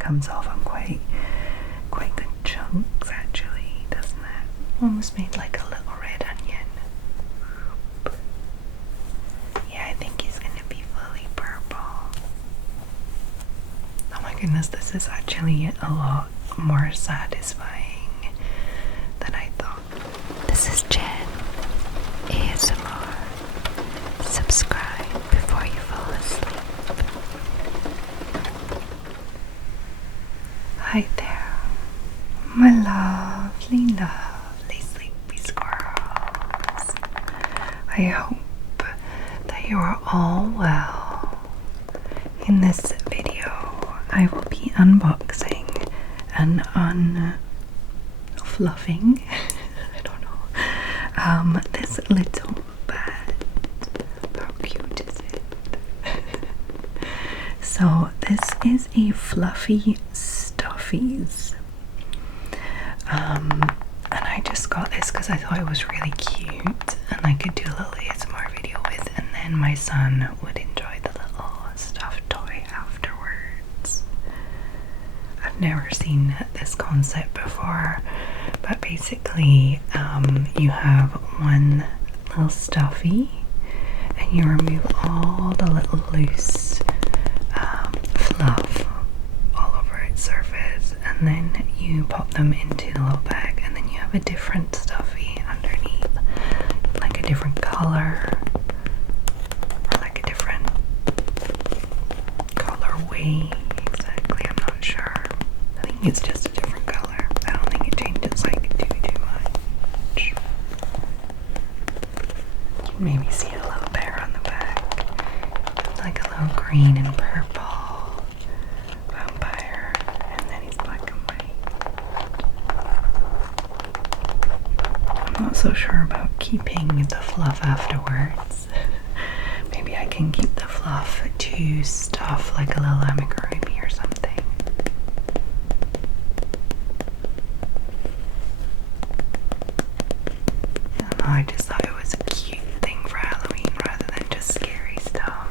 comes off on quite good chunks actually, doesn't it? Almost made like a little red onion. Yeah, I think he's gonna be fully purple. Oh my goodness, this is actually a lot more satisfying than I thought. This is Jen ASMR. Subscribe before you fall asleep. Hi there, my lovely sleepy squirrels. I hope that you are all well. In this video, I will be unboxing and unfluffing, I don't know, this little bed. How cute is it? So this is a fluffy stuffies. And I just got this because I thought it was really cute and I could do a little ASMR video with, and then my son would enjoy the little stuffed toy afterwards. I've never seen this concept before, but basically you have one little stuffy and you remove all the little loose fluff all over its surface, and then you pop them into the little bag, and then you have a different stuffy underneath, like a different color or like a different colorway. Exactly, I'm not sure. I think it's just a different color. I don't think it changes like too much. You can maybe see it a little better on the back. It's like a little green and purple vampire, and then he's black and white. I'm not so sure about keeping the fluff afterwards. Maybe I can keep the fluff to stuff like a little amigurumi or something. I don't know, I just thought it was a cute thing for Halloween rather than just scary stuff.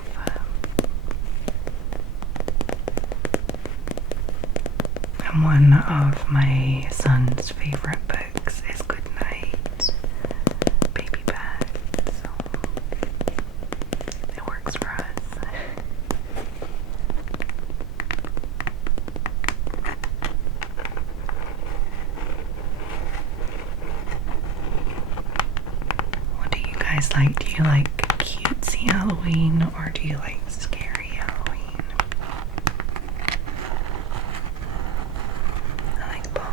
And one of my son's favorite books is Goodnight Baby Bag, so it works for us. What do you guys like? Do you like cutesy Halloween or do you like scary Halloween? I like both.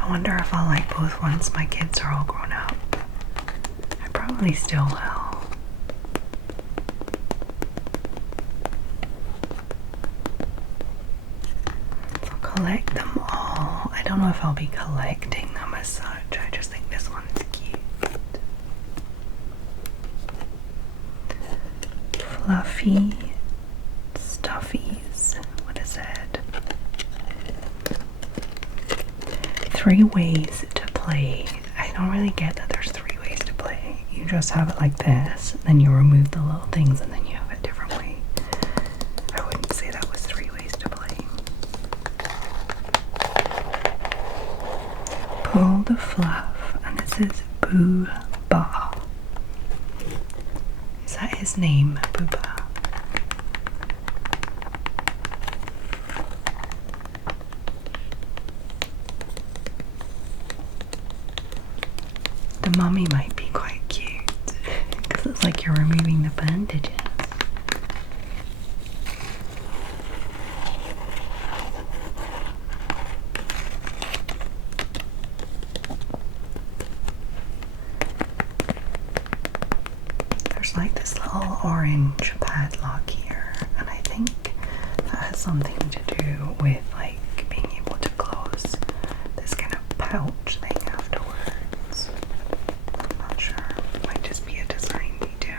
I wonder if I'll like both once my kids are all grown up. I probably still will. I'll collect them all. I don't know if I'll be collecting them as such. I just think this one's cute. Fluffy stuffies. What is it? 3 ways to play. I don't really get that there's 3 ways to play. You just have it like this, then you remove the little things, and then you have a different way. I wouldn't say that was 3 ways to play. Pull the fluff, and this is Boo Ba. Is that his name, Booba? The mummy might be quite cute because it's like you're removing the bandages. There's like this little orange padlock here, and I think that has something to do with like being able to close this kind of pouch thing afterwards. I'm not sure. It might just be a design detail.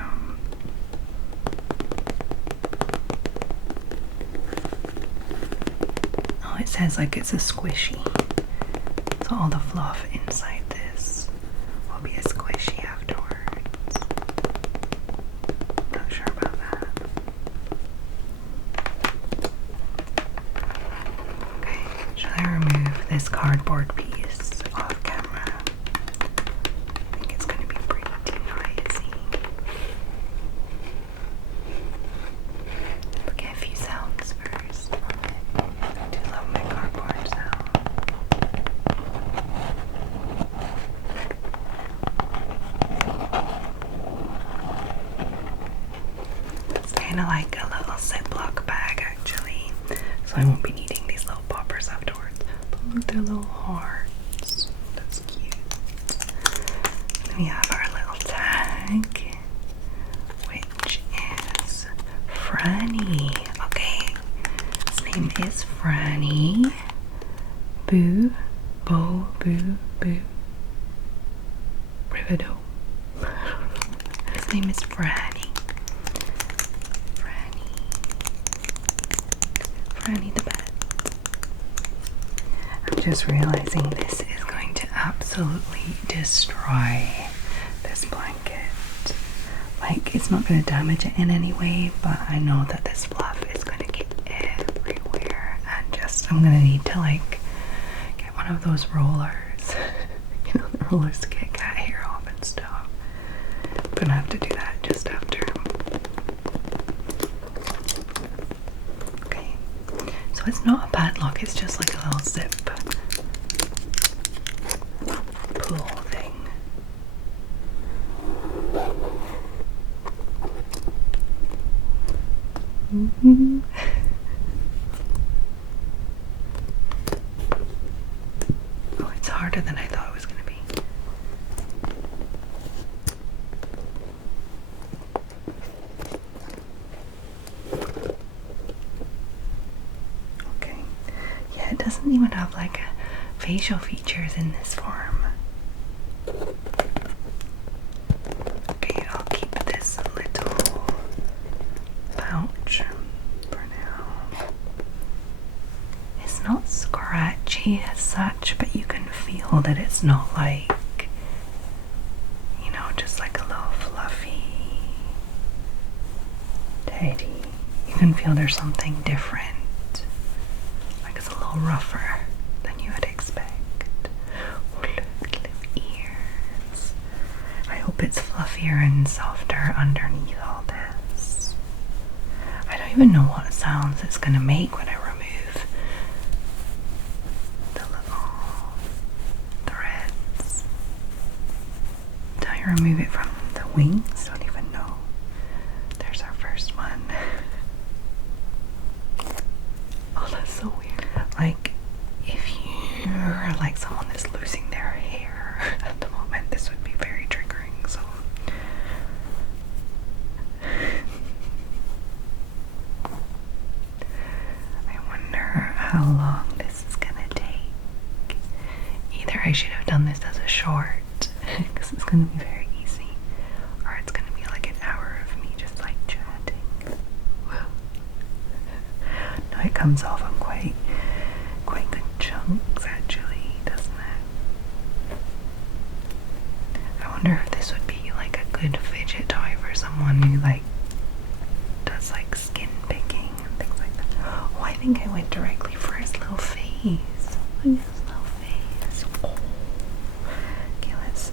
Oh, it says like it's a squishy. So all the fluff inside this will be a squishy afterwards. Not sure about that. this cardboard piece off camera. I think it's going to be pretty noisy. We'll get a few sounds first. I do love my cardboard sound. It's kind of like a little Ziploc bag actually, so I won't be needing these little poppers afterwards. But look, they're little hearts. That's cute. And we have our little tag, which is Franny. Okay, his name is Franny. Boo, Bo, Boo, Boo, Rivido. His name is Franny. Franny the bat. I'm just realizing this is going to absolutely destroy this blanket. Like, it's not going to damage it in any way, but I know that this fluff is going to get everywhere, and just, I'm going to need to like get one of those rollers. You know, the rollers to get cat hair off and stuff. I'm going to have to do that just after. Okay, so it's not a padlock, it's just like a little zip pull thing. Oh, it's harder than I thought it was going to be. Okay. Yeah, it doesn't even have like facial features in this form. Okay, I'll keep this little pouch for now. It's not scratchy as such, but you can feel that it's not like, you know, just like a little fluffy teddy. You can feel there's something different. Like it's a little rougher than you would expect. Oh, look, little ears. I hope it's fluffier and softer underneath all this. I don't even know what sounds it's going to make when I remove the little threads. Until I remove it from the wings, don't even know. There's our first one. Oh, that's so weird. Like, if you're like someone that's losing their hair at the moment, this would be very triggering, so. I wonder how long this is gonna take. Either I should have done this as a short, because it's gonna be very easy, or it's gonna be like an hour of me just like chatting. No, it comes off on quite good chunks actually, doesn't it? I wonder if this would be like a good fidget toy for someone who like does like skin picking and things like that. Oh, I think I went directly for his little face. Look at his little face. Oh. Okay, let's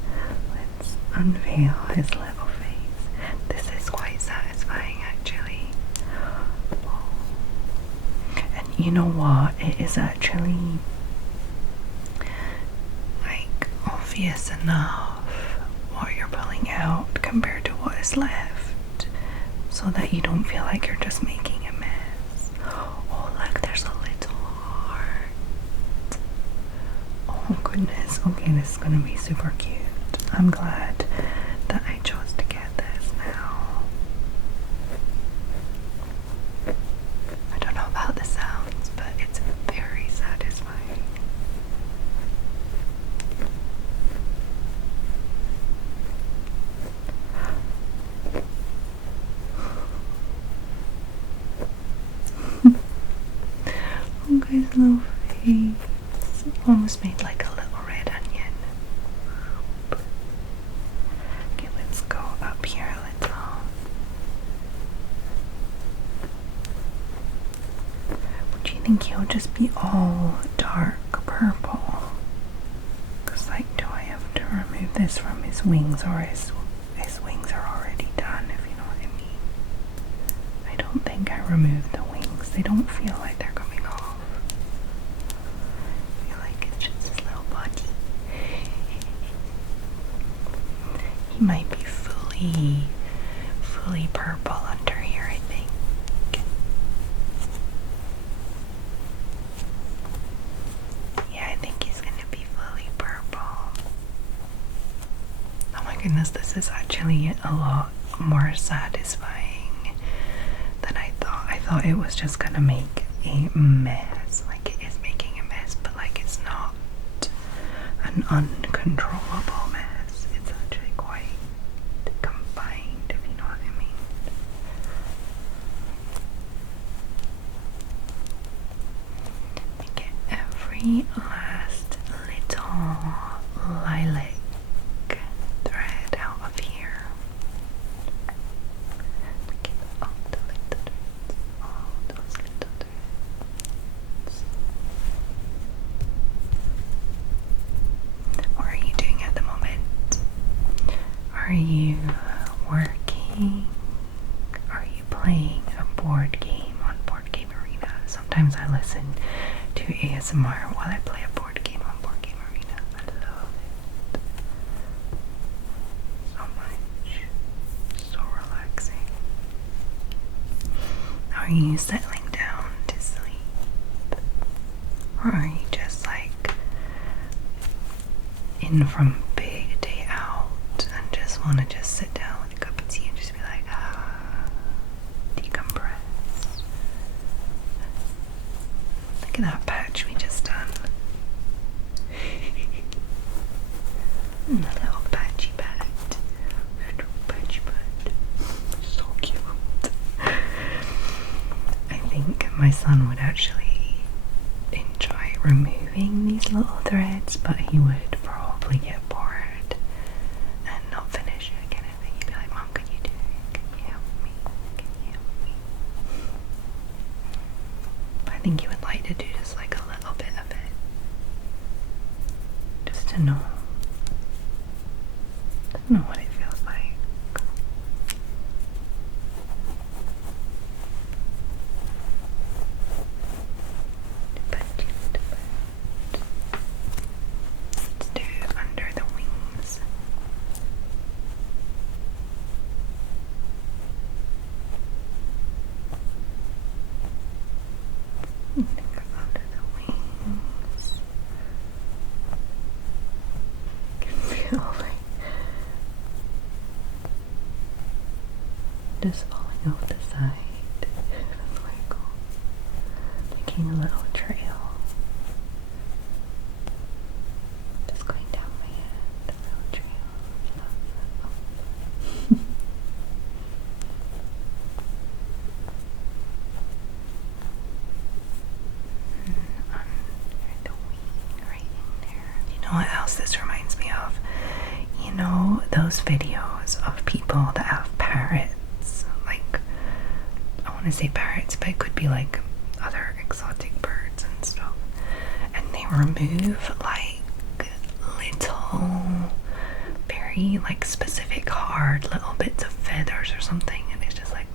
unveil his little face. This is quite satisfying actually. Oh. And you know what? It is actually like obvious enough what you're pulling out compared to what is left, so that you don't feel like you're just making a mess. Oh, look, there's a little heart. Oh goodness. Okay, this is gonna be super cute. I'm glad that I chose to get this now. I don't know about the sounds, but it's very satisfying. Look at his little face. Almost made like a little red onion. Okay, let's go up here a little. Do you think he'll just be all dark purple? purple. Because, like, do I have to remove this from his wings, or his wings are already done, if you know what I mean? I don't think I removed the wings. They don't feel like they're coming off. I feel like it's just his little body. He might be fully purple under here, I think. Yeah, I think he's gonna be fully purple. Oh my goodness, this is actually a lot more satisfying than I thought. I thought it was just gonna make a mess. Like, it is making a mess, but like, it's not an uncontrollable mess. It's actually quite combined, if you know what I mean. Get every last little lilac thread out of here. Get all the little threads, all those little threads. What are you doing at the moment? Are you working? Are you playing a board game on Board Game Arena? Sometimes I listen to ASMR while I play a board game on Board Game Arena. I love it so much. So relaxing. Are you settling down to sleep? Or are you just like in from a big day out and just want to just sit down with a cup of tea and just be like, decompress? Look at that patch we just done. A little patchy pat. Little patchy pat. So cute. I think my son would actually enjoy removing these little threads, but he would probably get bored and not finish it again. And then he'd be like, Mom, can you do it? Can you help me? Can you help me? But I think he would like to do just like a little bit of it. Just to know. To know what it feels like. Let's do it under the wings. Under the wings. I can feel like just falling off the side. That's very cool. Making a little trail. Just going down my head. A little trail. Under the wing, right in there. You know what else this reminds me of? You know those videos of people that have parrots? Like, I want to say parrots, but it could be like other exotic birds and stuff. And they remove like little, very like specific hard little bits of feathers or something, and it's just like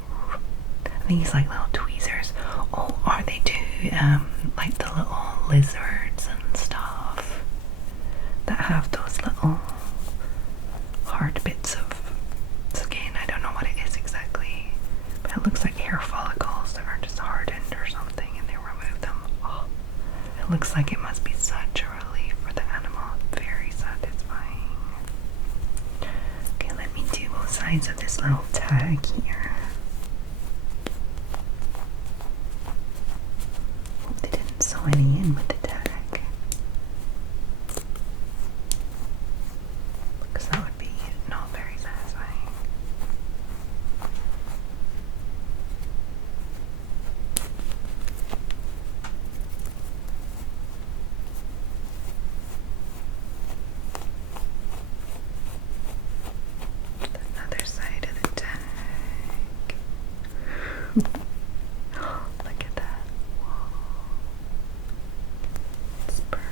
these like little tweezers. Oh, or they do like the little lizards and stuff that have those little hard bits of skin. I don't know what it is exactly, but it looks like hair follicles that are just hardened or something, and they remove them. Oh, it looks like it must be such a relief for the animal. Very satisfying. Okay, let me do both sides of this little tag here. Hope they didn't sew any in with the tag, because that would be not very satisfying. Another side of the tag. Look at that. Whoa. It's perfect.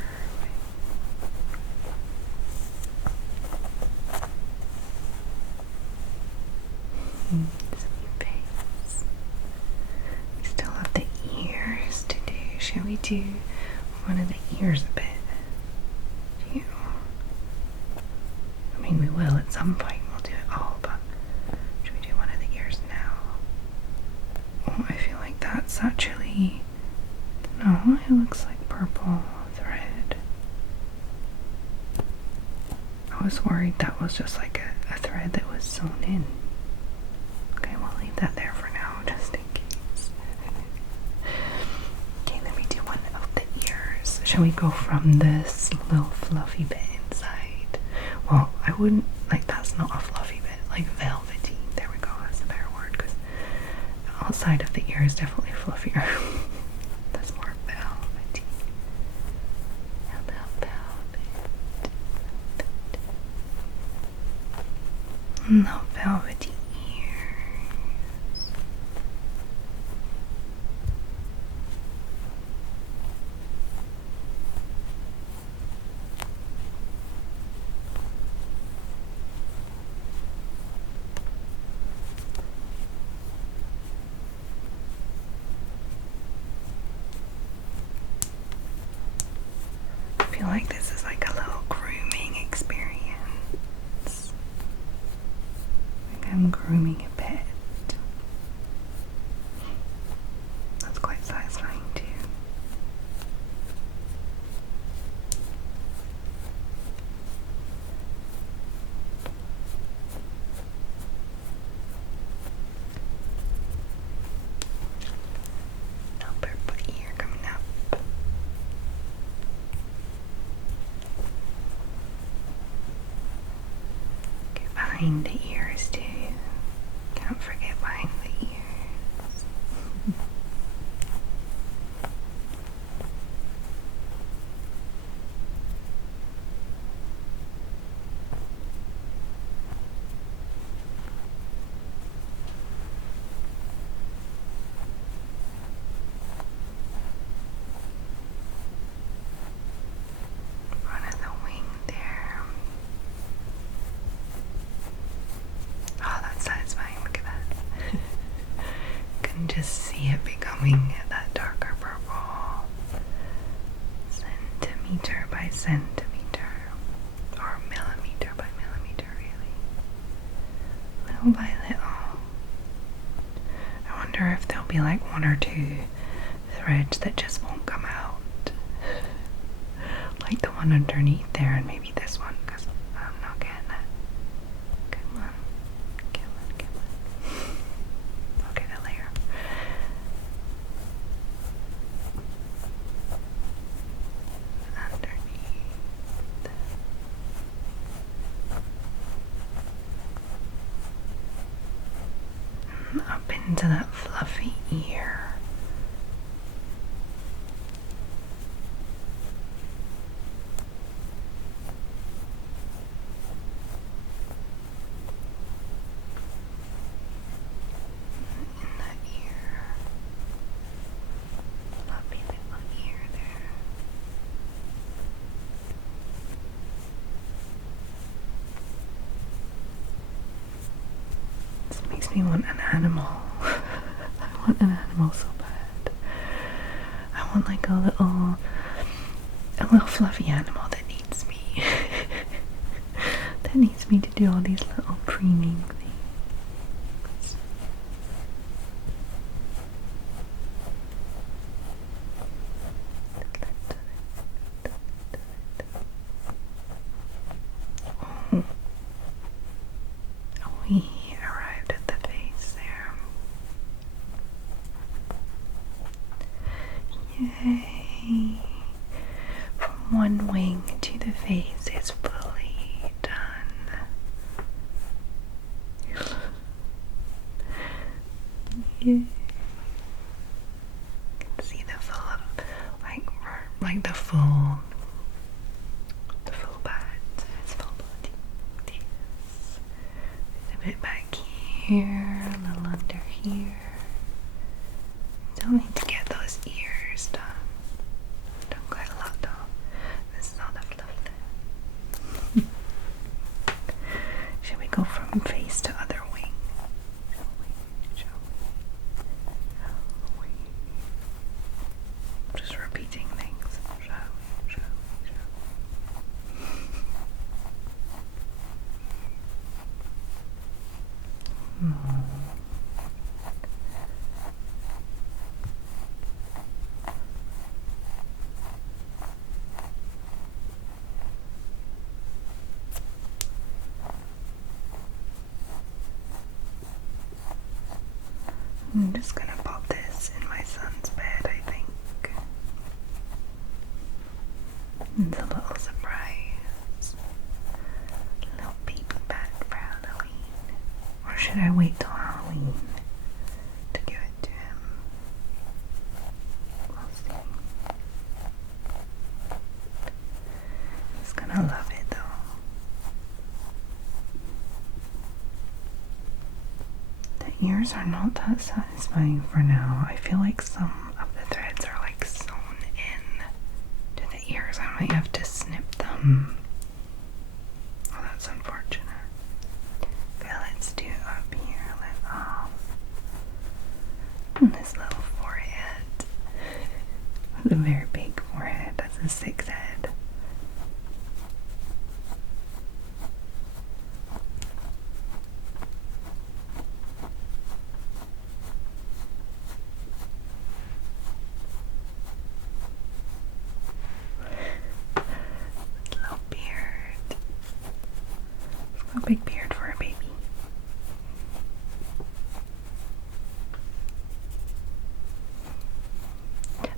do one of the ears a bit? I mean, we will at some point, we'll do it all, but should we do one of the ears now? Oh, I feel like that's actually, no, it looks like purple thread. I was worried that was just like a thread that was sewn in. Okay, we'll leave that there for now, just in case. Okay, let me do one of the ears. Shall we go from this little fluffy bit inside? Well, I wouldn't, like, that's not a fluffy bit, like velvety. There we go, that's a better word, because the outside of the ear is definitely fluffier. That's more velvety. How about velvet? No velvety ears. I feel like this is like a little grooming experience. Like I'm grooming a bit. That's quite satisfying too. No purple ear coming up. Get behind the ears too. Can't forget behind the ears. One of the wing there. Oh, that's satisfying. Look at that. You can just see it becoming that darker purple. Centimeter by centimeter. Or millimeter by millimeter, really. Little by little. I wonder if there'll be like one or two threads that just won't come out. Like the one underneath there, and maybe this one, because I'm not getting it. Come on. Come on, come on. I'll get it later. Underneath. And up into that fluffy ear. In that ear. Fluffy little ear there. This makes me want an animal. I want an animal so bad. I want like a little fluffy animal that needs me. That needs me to do all these little preening things. Oh. We arrived at the face there. Yay! From one wing to the face is fully done. Yeah. You can see the full of, like the full bat. It's full body. Yes. There's a bit back here, a little under here. Still need to get those ears done. Done quite a lot though. This is all the fluff there. Should we go from face to other wing? Shall we? I'm just repeating things. I'm just gonna pop this in my son's bed, I think. It's a little surprise. A little baby bag for Halloween. Or should I wait till Halloween to give it to him? We'll see. He's gonna love it though. The ears are not that satisfying for now. I feel like some of the threads are like sewn in to the ears. I might have to snip them. Oh, that's unfortunate. Okay, let's do up here. And this little forehead. That's a very big forehead. That's a 6 head. Little beard. A big beard for a baby.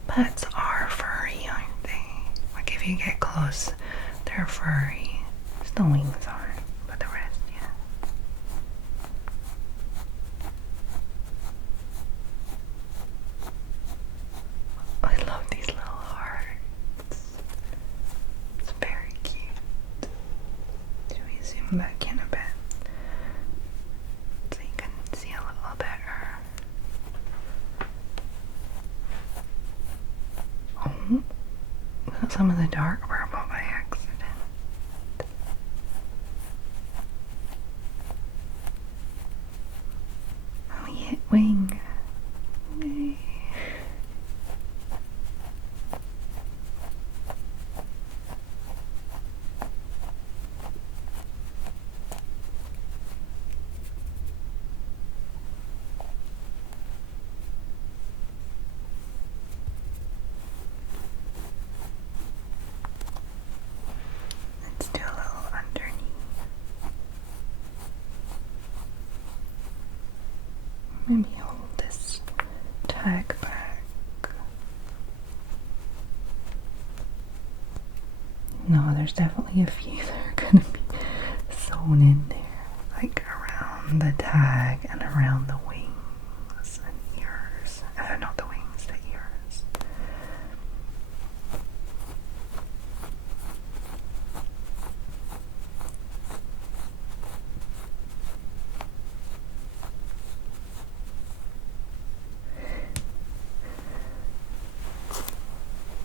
Pets are furry, aren't they? Like if you get close, they're furry. Just the wings aren't, but the rest, yeah. I love these little hearts. It's very cute. Should we zoom back in a bit so you can see a little better? Oh, got some of the dark purple by accident. Oh, we hit wing. Yay. Let's do a little underneath. Maybe hold this tag back. No, there's definitely a few that are gonna be sewn in there, like around the tag and around the wings and ears. Not the wings, the ears.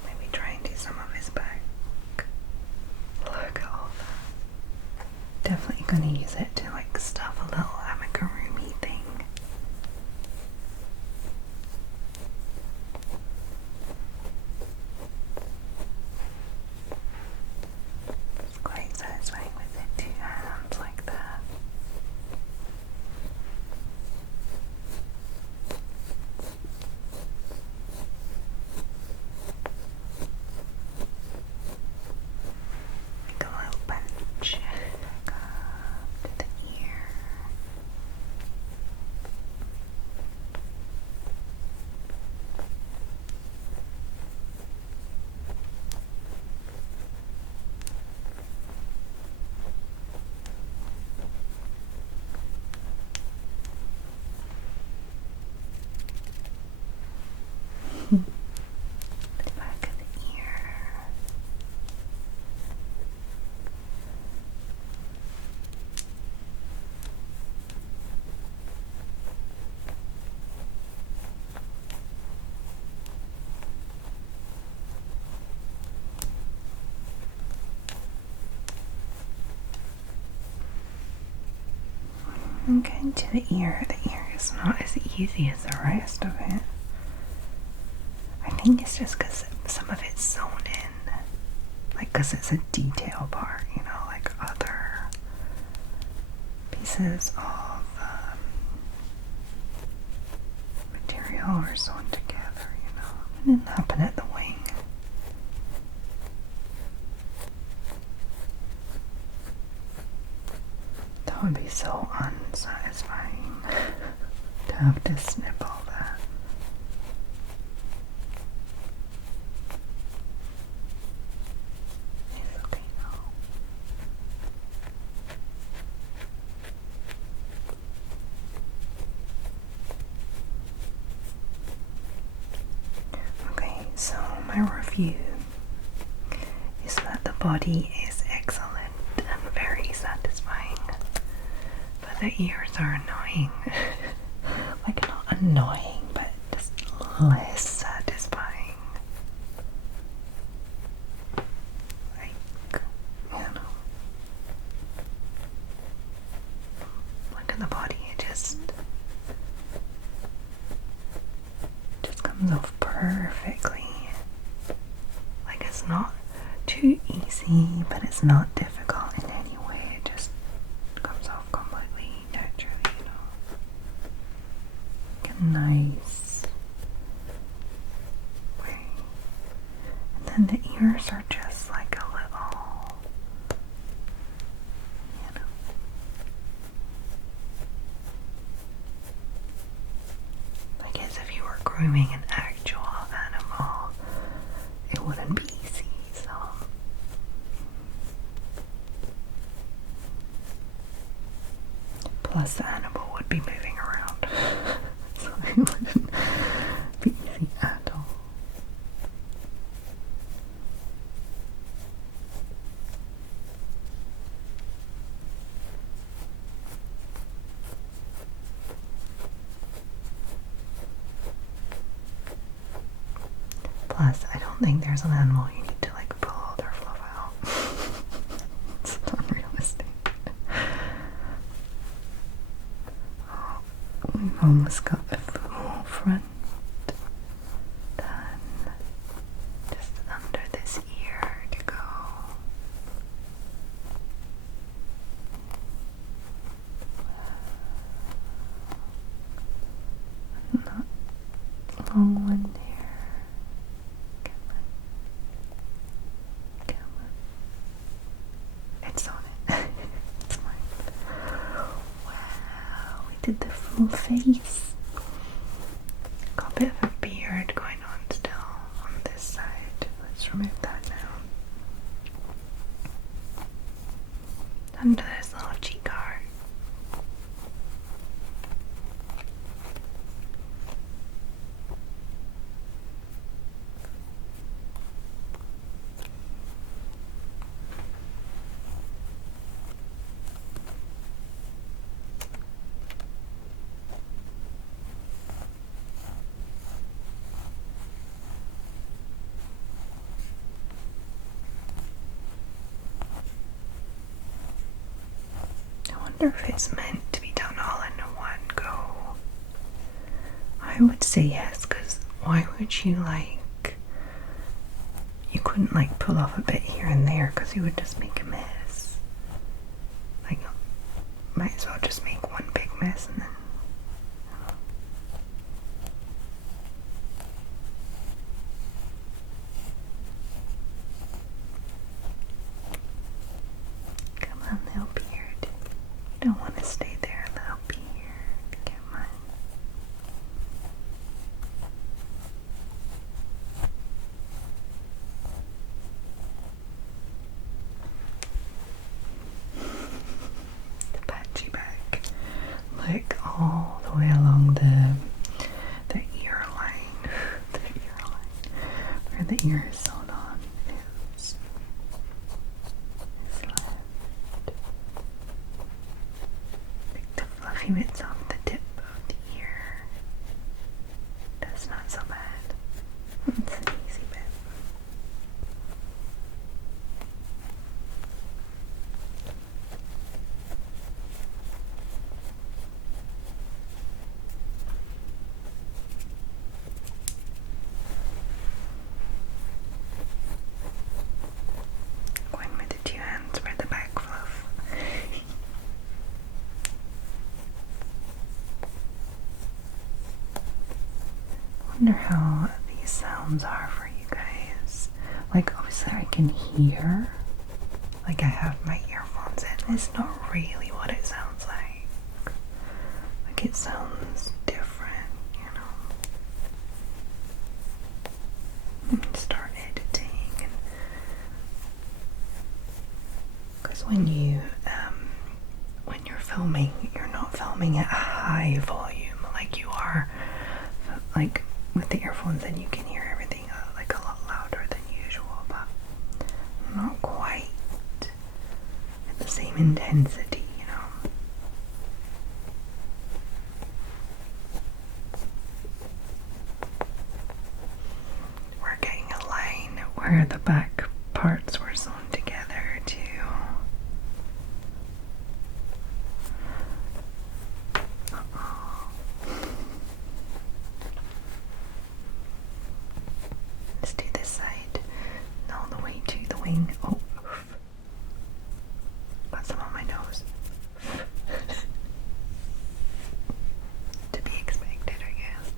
Maybe try and do some of his back. Look at all that. Definitely gonna use it to like stuff a little amigurumi thing. It's quite satisfying with it, 2 hands like that. Make a little bunch. Back up to the ear. The back of the ear. I'm getting to the ear. The ear is not as easy as the rest of it. I think it's just because some of it's sewn in, like because it's a detail part, you know, like other pieces of material are sewn together, you know. It didn't happen at the wing. That would be so unsatisfying to have to snip all that. It's okay though. Okay, so my review is that the body is excellent and very satisfying, but the ears are annoying. Like, not annoying, but just less satisfying. Like, you know, look at the body, it just comes off perfectly. Like, it's not too easy, but it's not difficult in any way. It just comes off completely naturally, you know. Like a nice way. And then the ears are just like a little, you know. I guess if you were grooming an actual animal, it wouldn't be easy, so. Plus the animal would be moving around, so it wouldn't be easy at all. Plus, I don't think there's an animal you need to like pull all their fluff out. It's unrealistic. Oh, we've almost got the full front done. Just under this ear to go. Not long one there. It's on it. It's fine. Wow, we did the full face. Got a bit of a beard going on still on this side. Let's remove that now. Under this little cheek heart. I wonder if it's meant to be done all in one go. I would say yes, because why would you like, you couldn't like pull off a bit here and there because you would just make a mess. Like, might as well just make one big mess and then come on, little beard. You don't want to stay there, little beard. Come on. The patchy back. Like all the way along the ear line. The ear line. Where the ear is sewn on is left. Like the fluffy bits off the tip of the ear. That's not so bad. It's an easy bit. wonder how these sounds are for you guys. Like, obviously I can hear, like I have my earphones in. It's not really what it sounds like. Like it sounds different, you know. Start editing, because when you're filming, you're not filming at a high volume like you are like with the earphones, and you can hear everything like a lot louder than usual, but not quite at the same intensity, you know. We're getting a line where the back parts were sewn together too. Let's do this side all the way to the wing. Oh, got some on my nose. To be expected, I guess.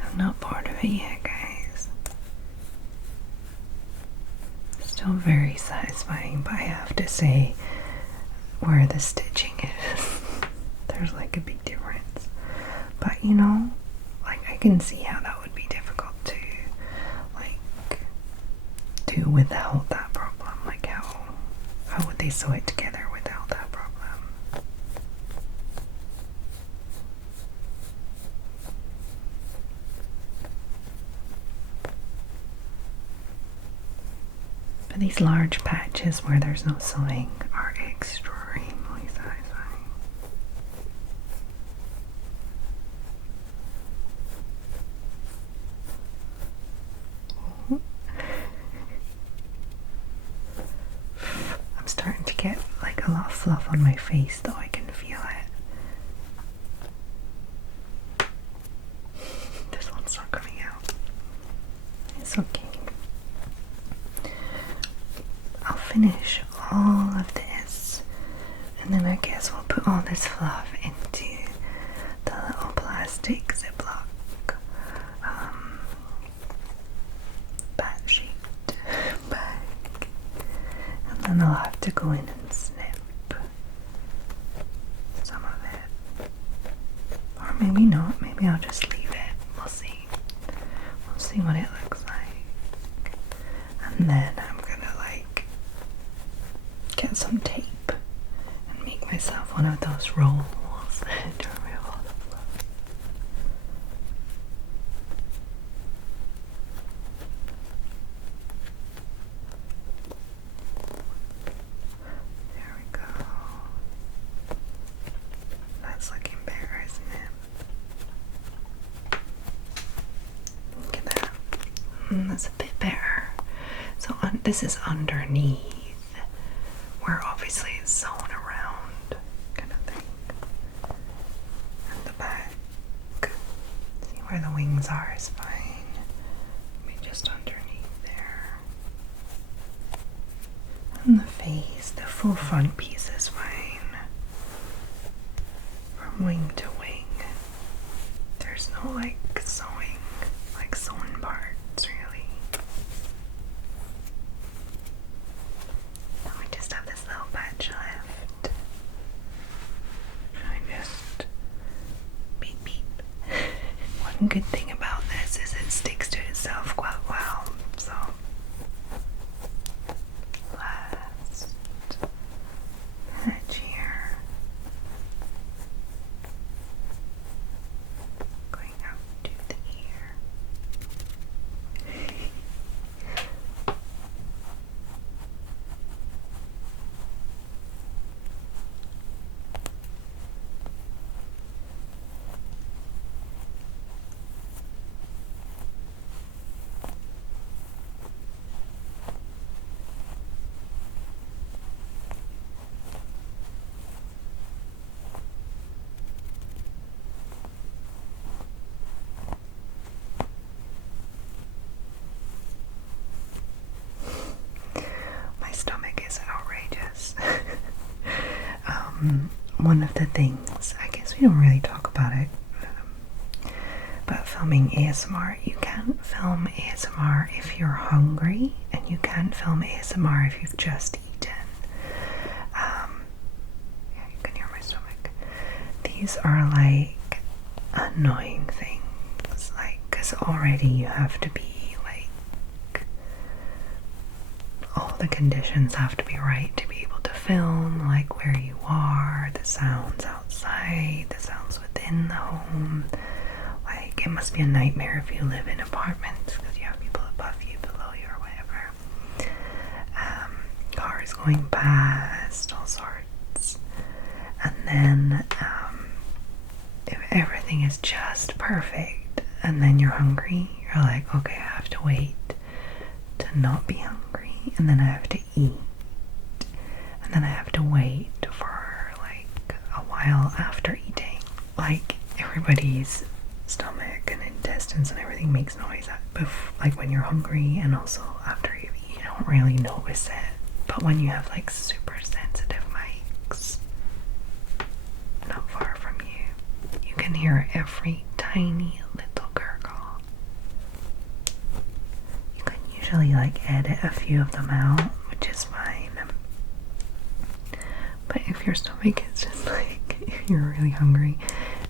I'm not bored of it yet, guys. Still very satisfying, but I have to say, where the stitching is, there's like a big difference. But you know, like I can see how that would be difficult to like do without that problem. Like how would they sew it together without that problem? But these large patches where there's no sewing are extremely satisfying. I'm starting to get like a lot of fluff on my face, though. I can feel it. This one's not coming out. It's okay. I'll finish all of this, and then I guess we'll put all this fluff into the little plastic Ziploc bat shaped bag, and then I'll have to go in and snip some of it, or maybe not. Maybe I'll just leave it. We'll see. We'll see what it looks like, and then I'm gonna like get some tape and make myself one of those rolls to remove all the fluff. There we go. That's looking better, isn't it? Look at that. That's a bit better. So this is underneath, where obviously it's sewn around, kind of thing. And the back, see where the wings are is fine. Maybe just underneath there. And the face, the full front piece is fine. From wing to wing, there's no like sewing, like sewn parts really. Now we just have this little patch left. I just beep beep. One good thing about this is it sticks to itself quite well, so last patch here. Going out to the ear. one of the things, I guess we don't really talk about it, but filming ASMR, you can't film ASMR if you're hungry, and you can't film ASMR if you've just eaten. Yeah, you can hear my stomach. These are like annoying things, like, because already you have to be like, all the conditions have to be right to be able to film, like where you are, the sounds outside, the sounds within the home. Like, it must be a nightmare if you live in apartments because you have people above you, below you, or whatever. Cars going past, all sorts. And then if everything is just perfect and then you're hungry, you're like, okay, I have to wait to not be hungry, and then I have to eat, and then I have to wait for like a while after eating. Like, everybody's stomach and intestines and everything makes noise like when you're hungry, and also after you eat, you don't really notice it. But when you have like super sensitive mics not far from you, you can hear every tiny little gurgle. You can usually like edit a few of them out, which is fine. But if your stomach is just like, if you're really hungry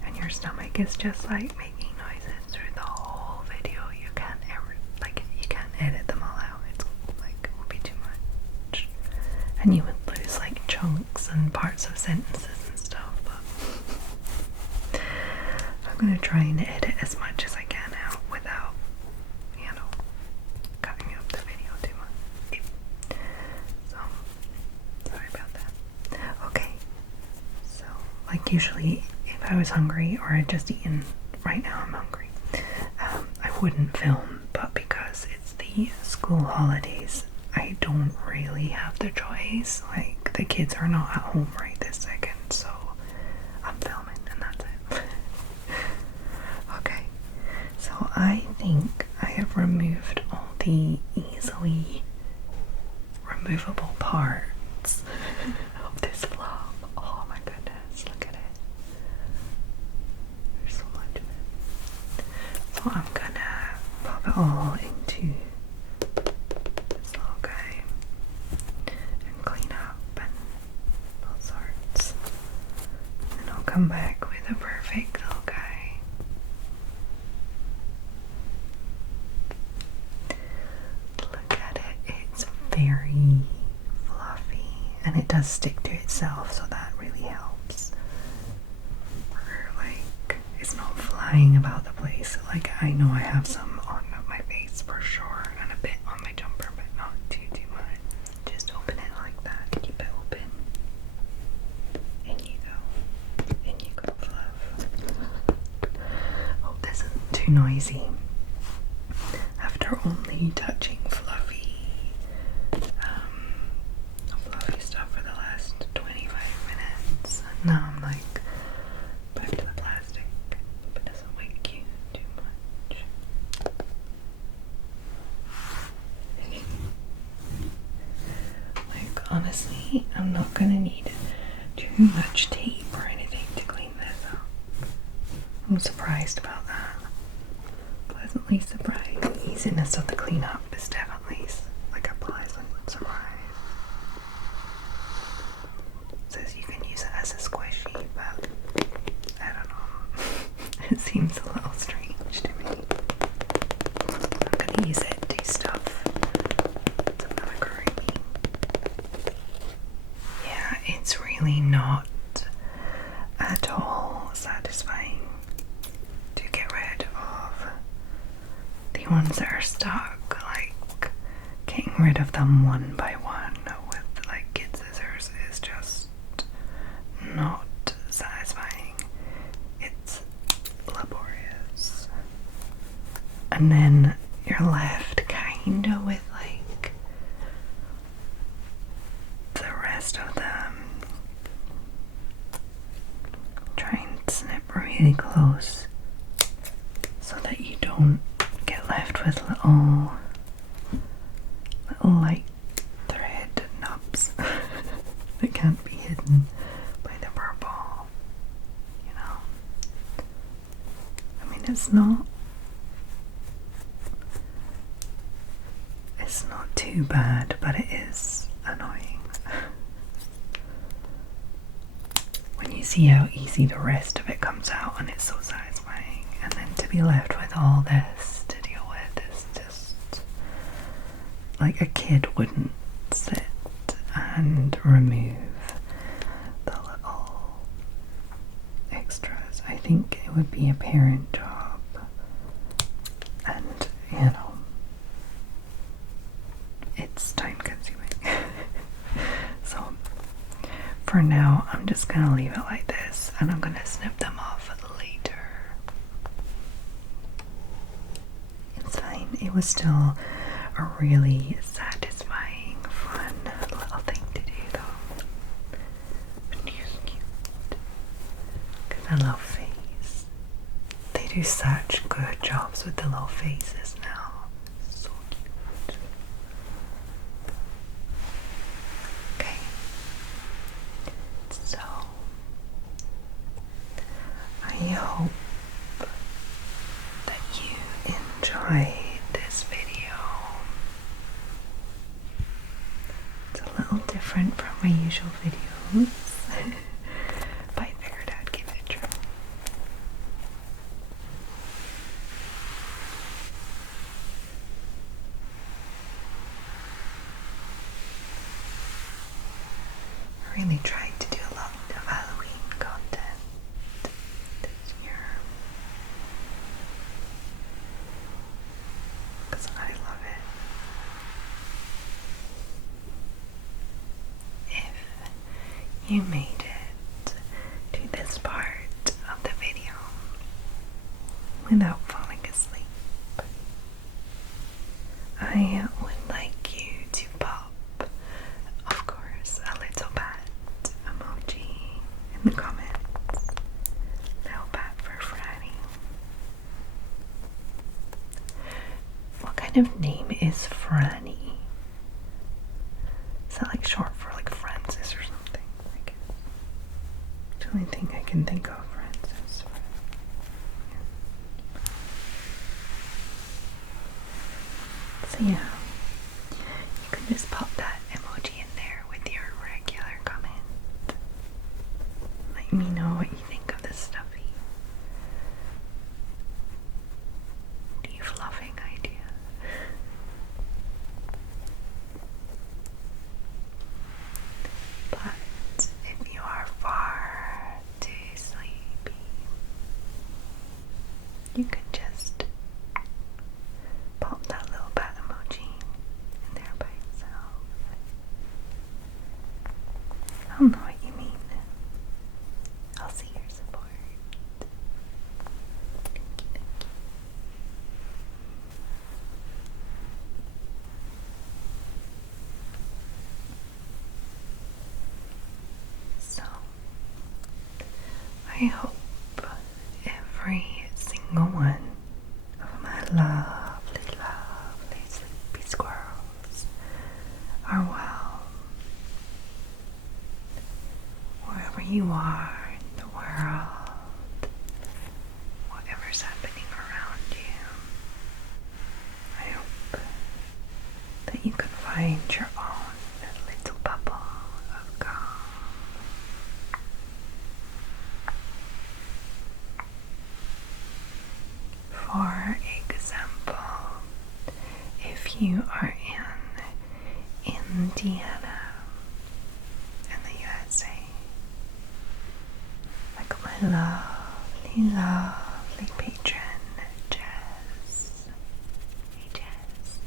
and your stomach is just like making noises through the whole video, you can't ever, like, you can't edit them all out. It's like, it would be too much. And you would lose like chunks and parts of sentences and stuff, but I'm gonna try and edit as much as I can out without, you know, cutting up the video too much. So, sorry about that. Okay, so, like, usually if I was hungry or I'd just eaten, right now I'm hungry, I wouldn't film, but because it's the school holidays, I don't really have the choice. Like, the kids are not at home right this second, so I'm filming and that's it. Okay, so I think I have removed all the easily removable parts of this vlog. Oh my goodness, look at it. There's so much of it. So I'm gonna pop it all into this little guy and clean up and all sorts. And I'll come back with a perfect little guy. Look at it, it's very fluffy and it does stick to itself, so that really helps. Or like, it's not flying about the place. Like, I know I have some on my face for sure and a bit on my jumper, but not too much. Just open it like that, keep it open. In you go. In you go, fluff. Hope this isn't too noisy. After only touching fluffy stuff for the last 25 minutes, and now I'm like back to the plastic. Hope it doesn't wake you too much. Like, honestly, I'm not gonna need too much tape or anything to clean this up. I'm surprised about that. Pleasantly surprised. The easiness of the cleanup is definitely like a pleasant surprise. It says you can use it as a squishy, but I don't know. It seems a little strange to me. I'm gonna use it to stuff some macaroni. Yeah, it's really not at all satisfying to get rid of the ones that are stuck. Like, getting rid of them one by one with like kid scissors is just not satisfying. It's laborious. And then you're left kinda with like the rest of them. Try and snip really close so that you don't get left with little light thread nubs that can't be hidden by the it's not too bad, but it is annoying. When you see how easy the rest of it comes out and it's so satisfying, and then to be left with all this to deal with is just like a kid wouldn't sit and remove the little extras. I think it would be a parent job, and you know, it's time consuming. So for now, I'm just gonna leave it like this, and I'm gonna snip them off later. It's fine. It was still a really satisfying, fun little thing to do, though. And he's cute. Look at the little face. They do such good jobs with the little faces now. So cute. Okay. So, I hope that you enjoyed this video. It's a little different from my usual videos, but I figured I'd give it a try. I really tried to do a lot of Halloween content this year because I love it. If you made it to this part of the video without falling asleep, I would like you to pop, of course, a little bat emoji in the comments. Little bat for Franny. What kind of name is Franny? Is that like short for like Francis or something? I guess. It's the only thing I can think of, Francis. Yeah. So yeah, you can just pop that emoji in there with your regular comment. Let me know what you think of this stuffy defluffing idea. But if you are far too sleepy, you can just pop that little bat emoji in there by itself. I don't know what you mean. I'll see your support. Thank you. So, I hope every single one of my lovely, lovely sleepy squirrels are well. Wherever you are in the world, whatever's happening around you, I hope that you can find your own little bubble of calm. For example, if you are in Indiana in the USA, like my lovely, lovely patron, Jess. Hey Jess,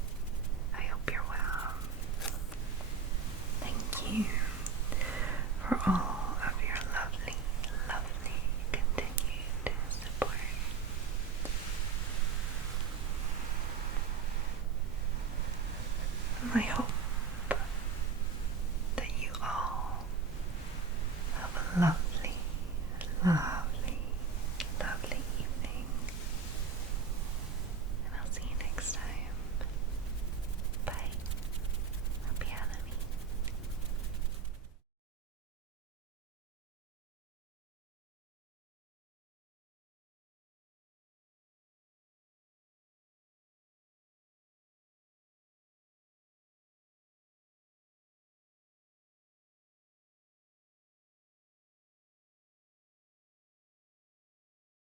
I hope you're well. Thank you for all of your lovely, lovely continued support. I hope that you all have a lovely